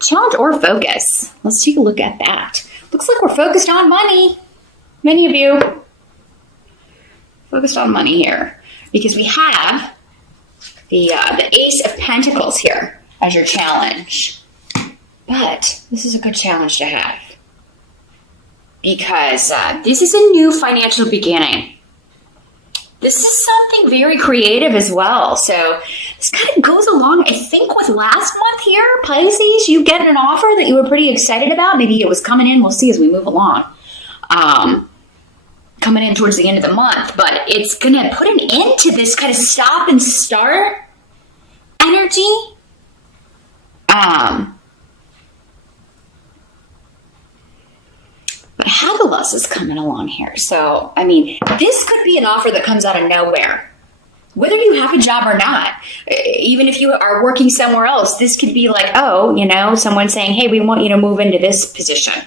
Challenge or focus. Let's take a look at that. Looks like we're focused on money. Many of you focused on money here because we have the Ace of Pentacles here as your challenge. But this is a good challenge to have because this is a new financial beginning. This is something very creative as well. So this kind of goes along, I think, with last month here, Pisces. You get an offer that you were pretty excited about. Maybe it was coming in. We'll see as we move along. Coming in towards the end of the month. But it's going to put an end to this kind of stop and start energy. But Hagalus is coming along here. So, I mean, this could be an offer that comes out of nowhere. Whether you have a job or not, even if you are working somewhere else, this could be like, oh, you know, someone saying, hey, we want you to move into this position.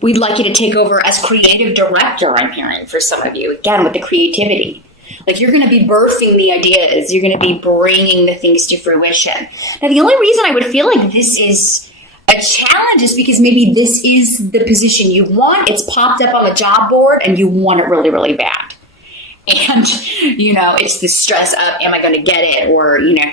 We'd like you to take over as creative director, I'm hearing, for some of you. Again, with the creativity. Like, you're going to be birthing the ideas. You're going to be bringing the things to fruition. Now, the only reason I would feel like this is a challenge is because maybe this is the position you want. It's popped up on the job board and you want it really, really bad. And, you know, it's the stress of, am I going to get it? Or, you know,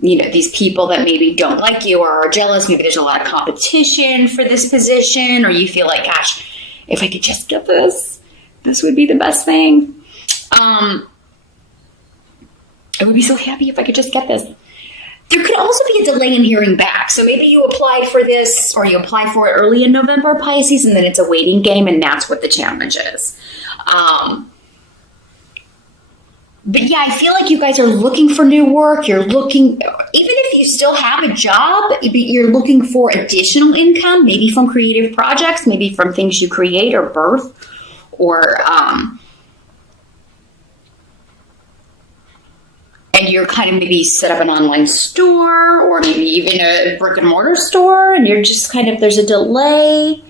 these people that maybe don't like you or are jealous. Maybe there's a lot of competition for this position, or you feel like, gosh, if I could just get this, this would be the best thing. I would be so happy if I could just get this. There could also be a delay in hearing back. So maybe you applied for this or you applied for it early in November, Pisces, and then it's a waiting game, and that's what the challenge is. But yeah, I feel like you guys are looking for new work. You're looking, even if you still have a job, you're looking for additional income, maybe from creative projects, maybe from things you create or birth, or and you're kind of maybe set up an online store or maybe even a brick and mortar store, and you're just kind of, there's a delay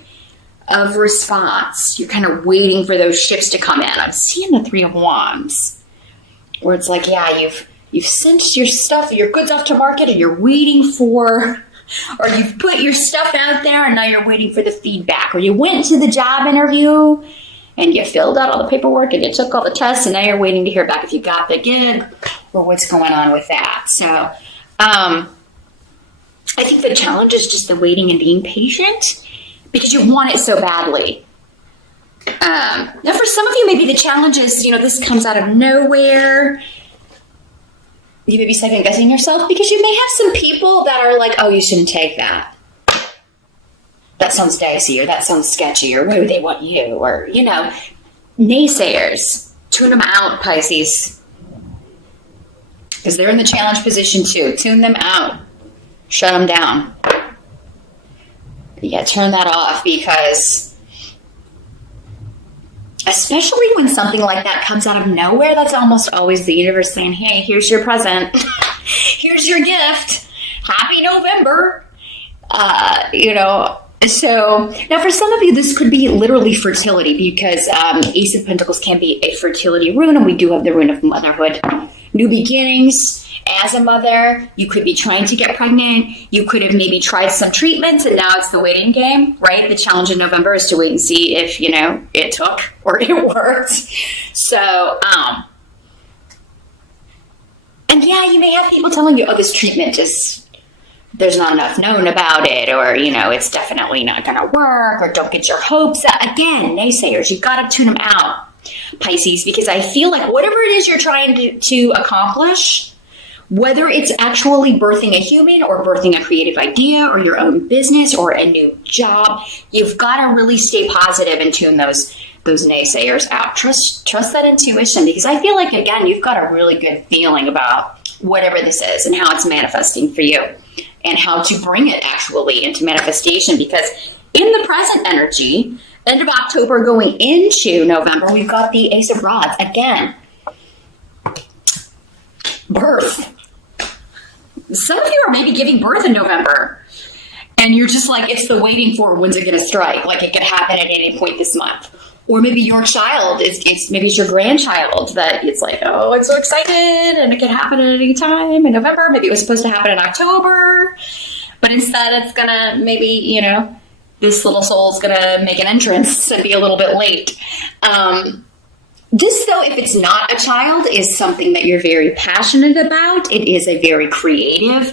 of response. You're kind of waiting for those shifts to come in. I'm seeing the Three of Wands, where it's like, yeah, you've sent your stuff, your goods off to market, and you're waiting for, or you've put your stuff out there and now you're waiting for the feedback, or you went to the job interview and you filled out all the paperwork and you took all the tests and now you're waiting to hear back if you got the gig or what's going on with that. So I think the challenge is just the waiting and being patient because you want it so badly. Now for some of you, maybe the challenge is, this comes out of nowhere. You may be second guessing yourself because you may have some people that are like, oh, you shouldn't take that. That sounds dicey, or that sounds sketchy, or why would they want you? Or, naysayers. Tune them out, Pisces. Because they're in the challenge position too. Tune them out. Shut them down. Yeah, turn that off, because especially when something like that comes out of nowhere, that's almost always the universe saying, hey, here's your present. Here's your gift. Happy November. So now for some of you, this could be literally fertility, because Ace of Pentacles can be a fertility rune, and we do have the rune of motherhood. New beginnings. As a mother, you could be trying to get pregnant. You could have maybe tried some treatments, and now it's the waiting game, right? The challenge in November is to wait and see if, it took or it worked. So, and yeah, you may have people telling you, oh, this treatment there's not enough known about it, or, it's definitely not going to work, or don't get your hopes up. Again, naysayers, you've got to tune them out, Pisces, because I feel like whatever it is you're trying to accomplish, whether it's actually birthing a human or birthing a creative idea or your own business or a new job, you've got to really stay positive and tune those naysayers out. Trust that intuition, because I feel like, again, you've got a really good feeling about whatever this is and how it's manifesting for you, and how to bring it actually into manifestation. Because in the present energy, end of October going into November, we've got the Ace of Rods. Again, birth. Some of you are maybe giving birth in November, and you're just like, it's the waiting for, when's it going to strike? Like, it could happen at any point this month. Or maybe your child maybe it's your grandchild that it's like, oh, I'm so excited, and it can happen at any time in November. Maybe it was supposed to happen in October. But instead it's gonna maybe, you know, this little soul's gonna make an entrance and be a little bit late. This, though, if it's not a child, is something that you're very passionate about. It is a very creative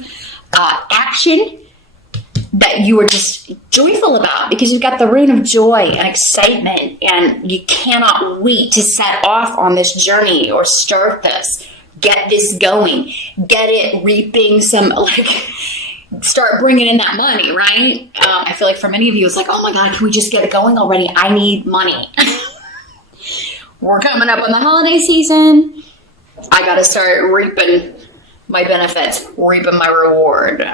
action that you are just joyful about because you've got the rune of joy and excitement, and you cannot wait to set off on this journey or start this, get this going, get it reaping some, like, start bringing in that money, right? I feel like for many of you, it's like, oh my God, can we just get it going already? I need money. We're coming up on the holiday season. I got to start reaping my benefits, reaping my reward.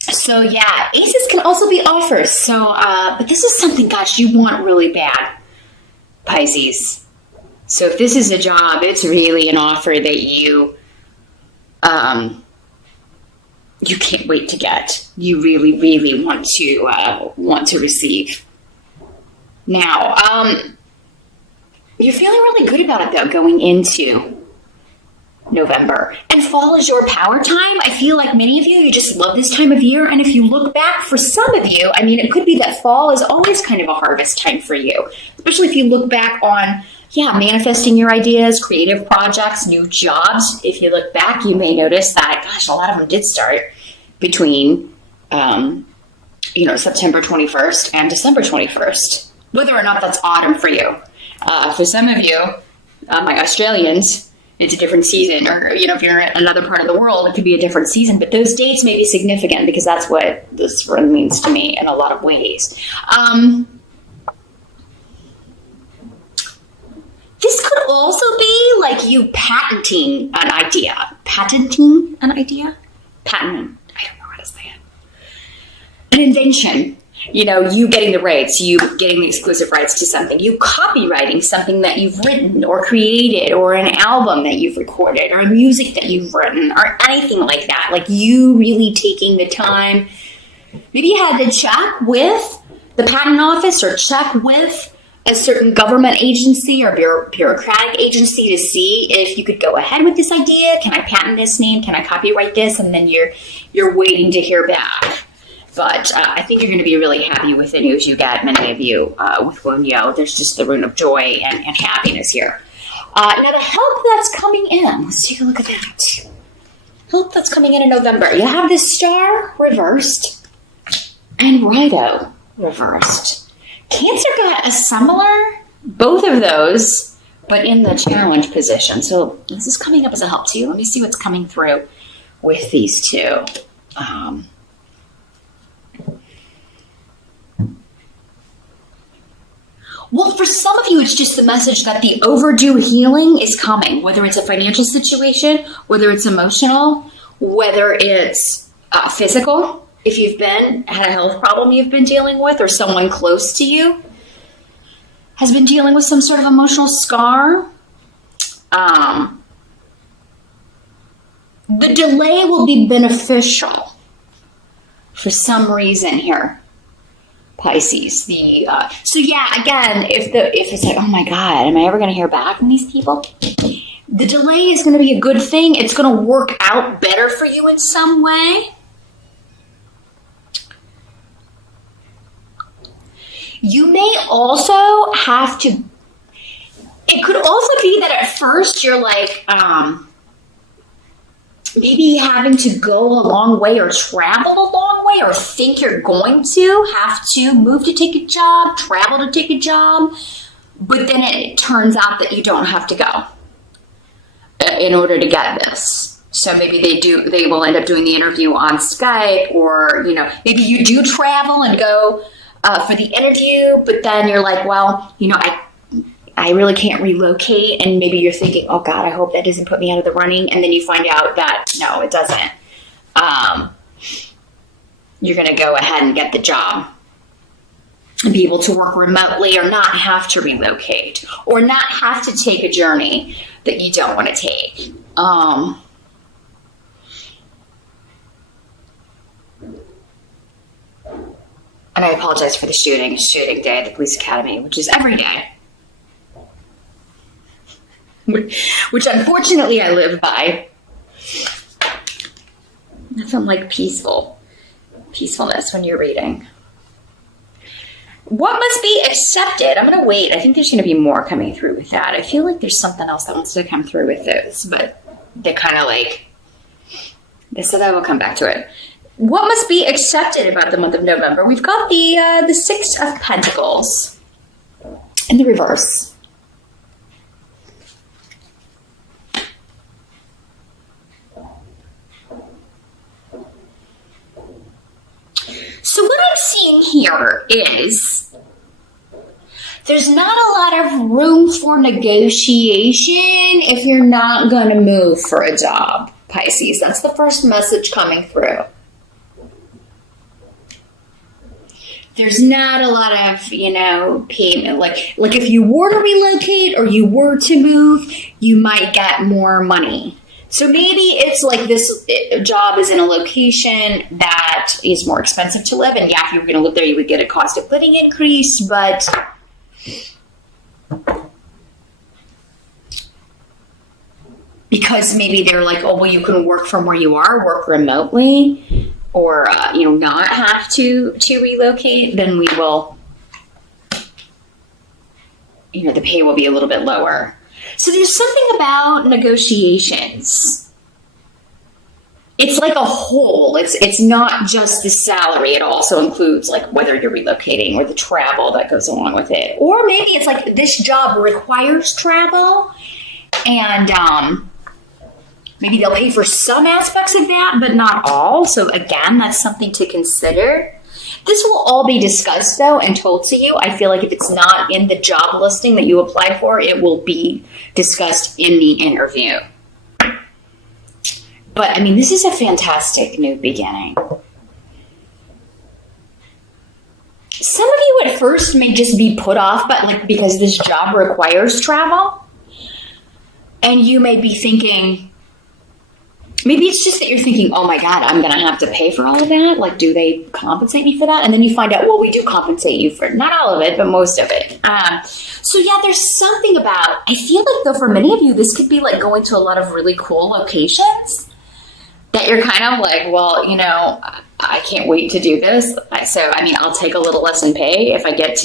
So yeah, aces can also be offers. So, but this is something, gosh, you want really bad, Pisces. So if this is a job, it's really an offer that you can't wait to get. You really, really want to receive. Now, you're feeling really good about it, though, going into November. And fall is your power time. I feel like many of you just love this time of year. And if you look back, for some of you, I mean, it could be that fall is always kind of a harvest time for you. Especially if you look back on, manifesting your ideas, creative projects, new jobs. If you look back, you may notice that, gosh, a lot of them did start between, September 21st and December 21st. Whether or not that's autumn for you. For some of you, my Australians, it's a different season. Or, if you're in another part of the world, it could be a different season. But those dates may be significant because that's what this run means to me in a lot of ways. This could also be like you patenting an idea. Patenting? I don't know how to say it. An invention. You getting the rights, you getting the exclusive rights to something, you copywriting something that you've written or created, or an album that you've recorded, or music that you've written, or anything like that. Like you really taking the time. Maybe you had to check with the patent office or check with a certain government agency or bureaucratic agency to see if you could go ahead with this idea. Can I patent this name? Can I copyright this? And then you're waiting to hear back. But I think you're going to be really happy with the news you get, many of you, with Wunyo. There's just the rune of joy and happiness here. Now, the help that's coming in. Let's take a look at that. Help that's coming in November. You have the Star reversed and Rido reversed. Cancer got a similar, both of those, but in the challenge position. So this is coming up as a help to you. Let me see what's coming through with these two. Well, for some of you, it's just the message that the overdue healing is coming, whether it's a financial situation, whether it's emotional, whether it's physical, if you've had a health problem you've been dealing with, or someone close to you has been dealing with some sort of emotional scar. The delay will be beneficial for some reason here. Pisces. So again, if it's like, oh my God, am I ever going to hear back from these people? The delay is going to be a good thing. It's going to work out better for you in some way. You may also have to, it could also be that at first you're like, maybe having to go a long way or travel a long way, or think you're going to have to move to take a job, travel to take a job, but then it turns out that you don't have to go in order to get this. So maybe they will end up doing the interview on Skype, or, maybe you do travel and go for the interview, but then you're like, well, I really can't relocate. And maybe you're thinking, oh God, I hope that doesn't put me out of the running. And then you find out that no, it doesn't. You're going to go ahead and get the job and be able to work remotely, or not have to relocate, or not have to take a journey that you don't want to take. And I apologize for the shooting day at the police academy, which is every day. Which unfortunately I live by. some like peacefulness when you're reading. What must be accepted? I'm going to wait. I think there's going to be more coming through with that. I feel like there's something else that wants to come through with this, but they kind of like, they said I will come back to it. What must be accepted about the month of November? We've got the Six of Pentacles in the reverse. So what I'm seeing here is there's not a lot of room for negotiation if you're not going to move for a job, Pisces. That's the first message coming through. There's not a lot of, payment. Like if you were to relocate or you were to move, you might get more money. So maybe it's like this job is in a location that is more expensive to live. And yeah, if you were going to live there, you would get a cost of living increase. But because maybe they're like, oh, well, you can work from where you are, work remotely, or, not have to relocate, then we will, the pay will be a little bit lower. So there's something about negotiations. It's like a whole. It's not just the salary. It also includes like whether you're relocating or the travel that goes along with it. Or maybe it's like this job requires travel and maybe they'll pay for some aspects of that, but not all. So again, that's something to consider. This will all be discussed, though, and told to you. I feel like if it's not in the job listing that you apply for, it will be discussed in the interview. But, I mean, this is a fantastic new beginning. Some of you at first may just be put off, but because this job requires travel. And you may be thinking, maybe it's just that you're thinking, oh my God, I'm going to have to pay for all of that. Like, do they compensate me for that? And then you find out, well, we do compensate you for not all of it, but most of it. So yeah, there's something about, I feel like though for many of you, this could be like going to a lot of really cool locations that you're kind of like, well, I can't wait to do this. So, I mean, I'll take a little less in pay if I get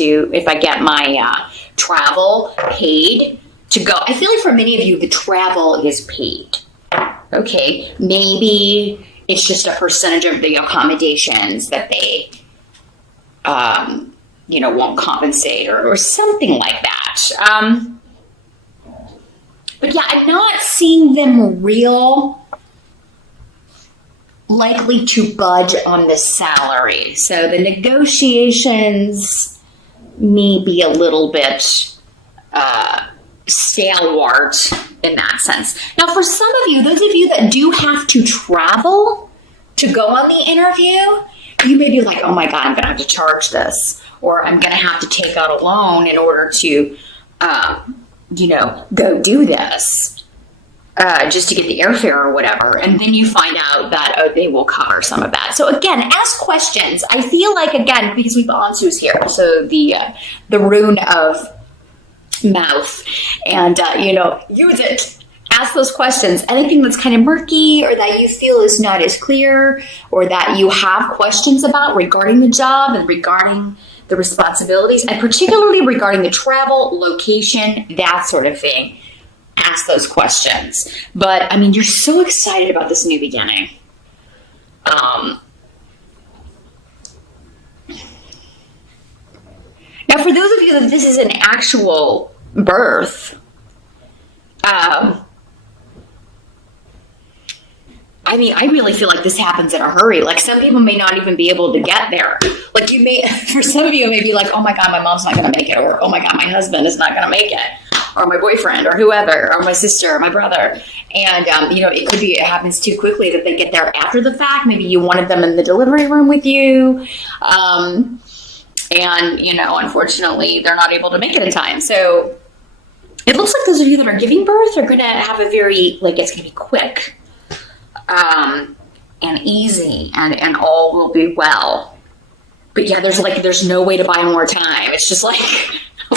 my travel paid to go. I feel like for many of you, the travel is paid. Okay, maybe it's just a percentage of the accommodations that they, won't compensate or something like that. But yeah, I'm not seeing them likely to budge on the salary. So the negotiations may be a little bit stalwart in that sense. Now, for some of you, those of you that do have to travel to go on the interview, you may be like, oh my God, I'm going to have to charge this, or I'm going to have to take out a loan in order to, go do this, just to get the airfare or whatever. And then you find out that, they will cover some of that. So again, ask questions. I feel like, again, because we've Ansu's here, so the rune of mouth, and use it. Ask those questions. Anything that's kind of murky or that you feel is not as clear or that you have questions about regarding the job and regarding the responsibilities, and particularly regarding the travel, location, that sort of thing, ask those questions. But I mean, you're so excited about this new beginning. Now, for those of you that this is an actual birth, I mean, I really feel like this happens in a hurry. Like, some people may not even be able to get there. Like, for some of you, it may be like, oh my God, my mom's not going to make it. Or, oh my God, my husband is not going to make it. Or my boyfriend, or whoever, or my sister, or my brother. And, it could be, it happens too quickly that they get there after the fact. Maybe you wanted them in the delivery room with you. And, unfortunately, they're not able to make it in time. So it looks like those of you that are giving birth are going to have a very, it's going to be quick and easy, and all will be well. But yeah, there's no way to buy more time. It's just like,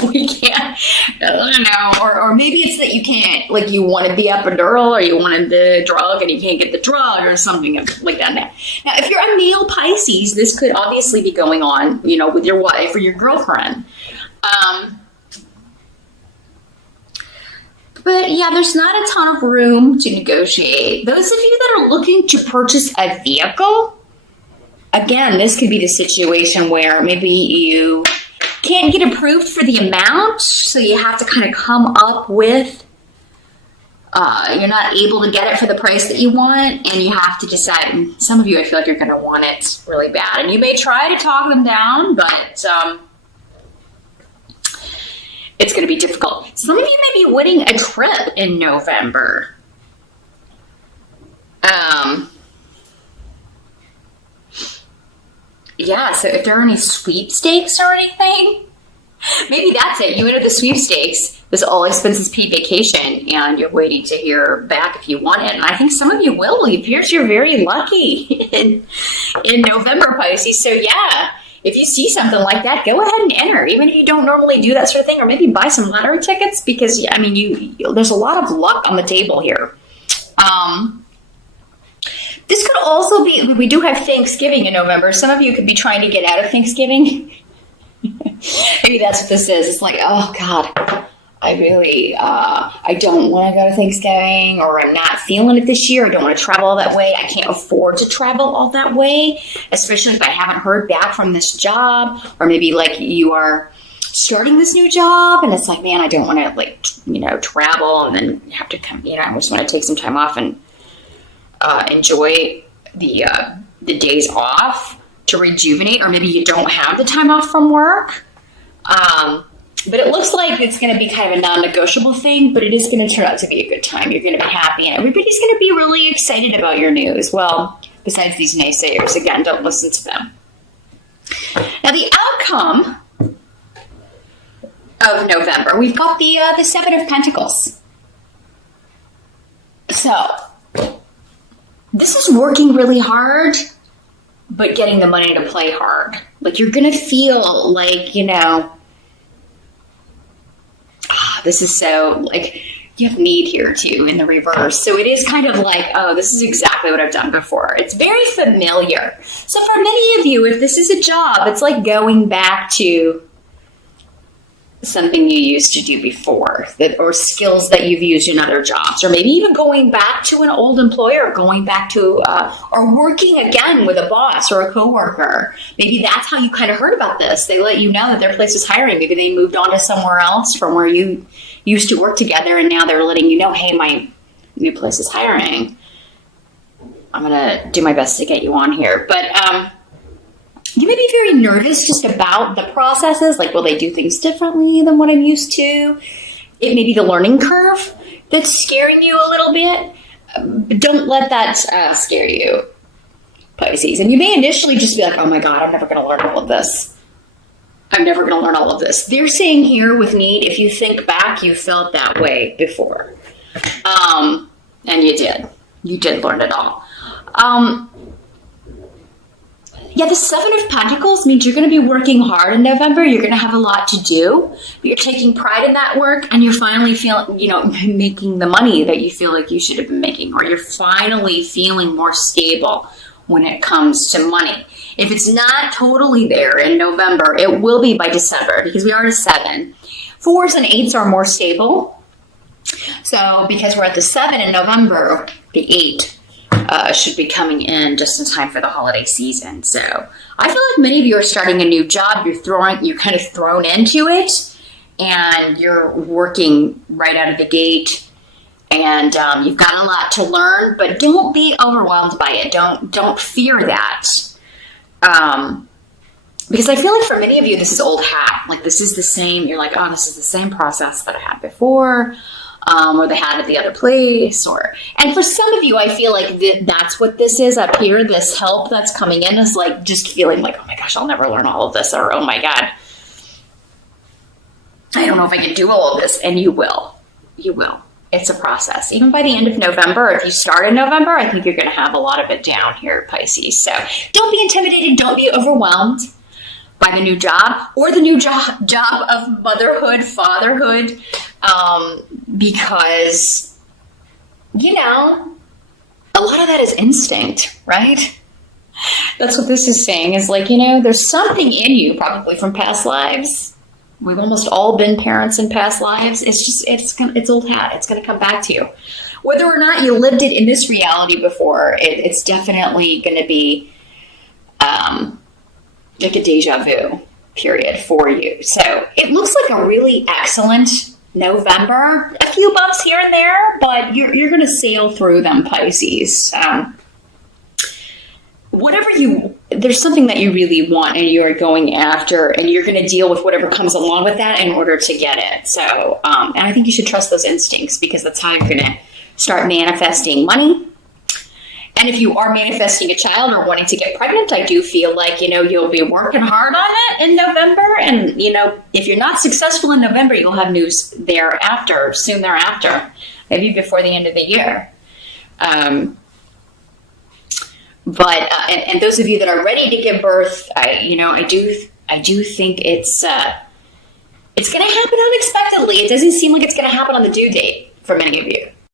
we can't, I don't know, or maybe it's that you can't, like you wanted the epidural or you wanted the drug and you can't get the drug or something like that. Now, if you're a male Pisces, this could obviously be going on, you know, with your wife or your girlfriend. But yeah, there's not a ton of room to negotiate. Those of you that are looking to purchase a vehicle, again, this could be the situation where maybe you can't get approved for the amount, so you have to kind of come up with, you're not able to get it for the price that you want, and you have to decide. And some of you, I feel like you're going to want it really bad, and you may try to talk them down, but it's going to be difficult. Some of you may be winning a trip in November. Yeah, so if there are any sweepstakes or anything, maybe that's it. You enter the sweepstakes, this all expenses paid vacation, and you're waiting to hear back if you want it. And I think some of you will. It appears you're very lucky in November, Pisces. So yeah, if you see something like that, go ahead and enter, even if you don't normally do that sort of thing, or maybe buy some lottery tickets, because I mean, there's a lot of luck on the table here. This could also be, we do have Thanksgiving in November. Some of you could be trying to get out of Thanksgiving. Maybe that's what this is. It's like, oh God, I really, I don't want to go to Thanksgiving, or I'm not feeling it this year. I don't want to travel all that way. I can't afford to travel all that way, especially if I haven't heard back from this job, or maybe like you are starting this new job and it's like, man, I don't want to like, you know, travel and then have to come, you know, I just want to take some time off and enjoy the days off to rejuvenate, or maybe you don't have the time off from work. But it looks like it's going to be kind of a non-negotiable thing, but it is going to turn out to be a good time. You're going to be happy, and everybody's going to be really excited about your news. Well, besides these naysayers, again, don't listen to them. Now, the outcome of November, we've got the Seven of Pentacles. So, this is working really hard, but getting the money to play hard. Like, you're going to feel like, you know, this is so, like, you have need here too in the reverse. So it is kind of like, oh, this is exactly what I've done before. It's very familiar. So for many of you, if this is a job, it's like going back to something you used to do before, or skills that you've used in other jobs, or maybe even going back to an old employer, going back to, or working again with a boss or a coworker. Maybe that's how you kind of heard about this. They let you know that their place is hiring. Maybe they moved on to somewhere else from where you used to work together, and now they're letting you know, hey, my new place is hiring. I'm going to do my best to get you on here. But, you may be very nervous just about the processes. Like, will they do things differently than what I'm used to? It may be the learning curve that's scaring you a little bit. Don't let that scare you, Pisces. And you may initially just be like, oh my God, I'm never going to learn all of this. I'm never going to learn all of this. They're saying here with need, if you think back, you felt that way before. And you did. You did learn it all. Yeah, the Seven of Pentacles means you're going to be working hard in November. You're going to have a lot to do, but you're taking pride in that work, and you're finally feeling, you know, making the money that you feel like you should have been making, or you're finally feeling more stable when it comes to money. If it's not totally there in November, it will be by December, because we are at a 7. 4s and 8s are more stable. So because we're at the 7 in November, the 8 should be coming in just in time for the holiday season. So I feel like many of you are starting a new job. You're kind of thrown into it, and you're working right out of the gate, and you've got a lot to learn, but don't be overwhelmed by it. Don't fear that. Because I feel like for many of you, this is old hat. Like, this is the same. You're like, oh, this is the same process that I had before. Or they had at the other place, and for some of you, I feel like that's what this is up here. This help that's coming in is like just feeling like, oh my gosh, I'll never learn all of this, or oh my God, I don't know if I can do all of this. And you will. It's a process. Even by the end of November, if you start in November, I think you're going to have a lot of it down here, Pisces. So don't be intimidated. Don't be overwhelmed. find a new job, or the new job of motherhood, fatherhood, because, you know, a lot of that is instinct, right? That's what this is saying, is like, you know, there's something in you, probably from past lives. We've almost all been parents in past lives. It's old hat. It's going to come back to you. Whether or not you lived it in this reality before, it's definitely going to be like a deja vu period for you. So it looks like a really excellent November. A few bumps here and there, but you're going to sail through them, Pisces. There's something that you really want and you're going after, and you're going to deal with whatever comes along with that in order to get it. So, and I think you should trust those instincts, because that's how you're going to start manifesting money. And if you are manifesting a child or wanting to get pregnant, I do feel like, you know, you'll be working hard on it in November. And, you know, if you're not successful in November, you'll have news thereafter, soon thereafter, maybe before the end of the year. But those of you that are ready to give birth, I do think it's going to happen unexpectedly. It doesn't seem like it's going to happen on the due date for many of you.